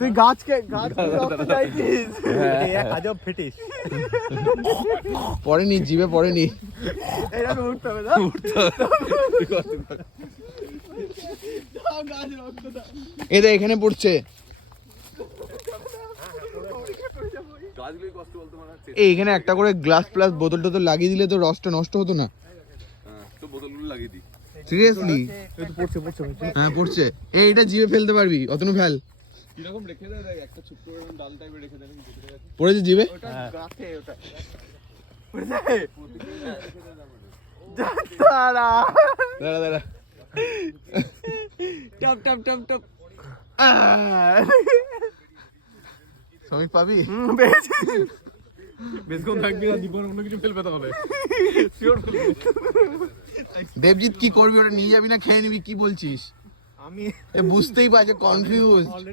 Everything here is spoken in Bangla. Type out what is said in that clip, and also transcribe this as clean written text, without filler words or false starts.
তুই গাছকে রক্ত চাইছিস, এক আজব ফিটিস। পড়েনি জিভে পড়েনি। এইভাবে উঠতে হবে না? গাছ রক্ত দাও। এদের এখানে পড়ছে। এই এখানে একটা করে গ্লাস প্লাস বোতল টোতল লাগিয়ে দিলে তো রসটা নষ্ট হতো না। তো বোতলগুলো লাগিয়ে দিই। সিরিয়াসলি? হ্যাঁ পড়ছে। এই এটা জিভে ফেলতে পারবি, অতনু ফেল। কিরকম রেখে দেয় দেখ, একটা ছোট্ট এরকম ডাল টাইপের রেখে দেয়। পড়েছে জিভে? ওটা গাছে, ওটা পড়েছে। দাঁড়া দাঁড়া দাঁড়া। Top top top top. শ্রমিক পাবি? বেশিক্ষণ থাকবি না, জীবন অন্য কিছু ফেলবে তাহলে। দেবজিৎ কি করবি, ওটা নিয়ে যাবি না খেয়ে নিবি, কি বলছিস? আমি বুঝতেই পারছে, কনফিউজ। অলরেডি